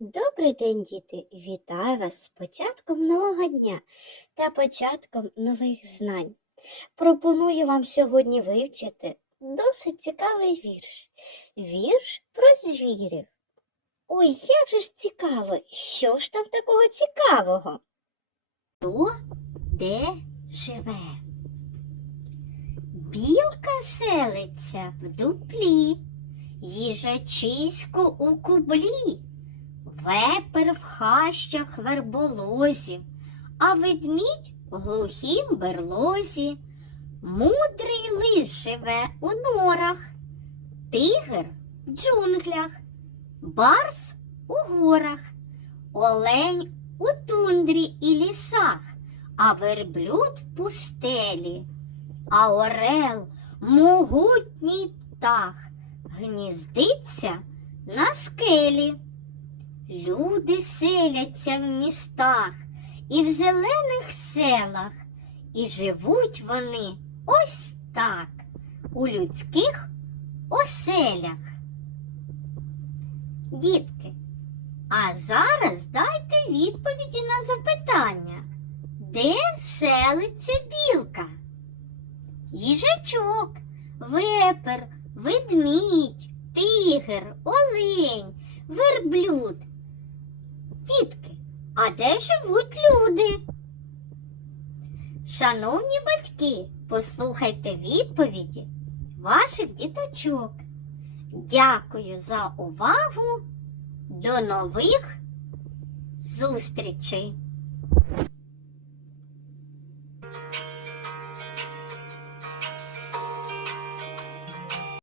Добрий день, діти! Вітаю вас з початком нового дня та початком нових знань. Пропоную вам сьогодні вивчити досить цікавий вірш. Вірш про звірів. Ой, як же ж цікаво! Що ж там такого цікавого? Хто де живе? Білка селиться в дуплі, їжачисько у кублі. Вепер в хащах верболозі, а ведмідь в глухім берлозі. Мудрий лис живе у норах, тигр в джунглях, барс у горах, олень у тундрі і лісах, а верблюд в пустелі, а орел могутній птах гніздиться на скелі. Люди селяться в містах і в зелених селах, і живуть вони ось так у людських оселях. Дітки, а зараз дайте відповіді на запитання, де селиться білка? Їжачок, вепер, ведмідь, тигр, олень, верблюд. Дітки, а де живуть люди? Шановні батьки, послухайте відповіді ваших діточок. Дякую за увагу. До нових зустрічей!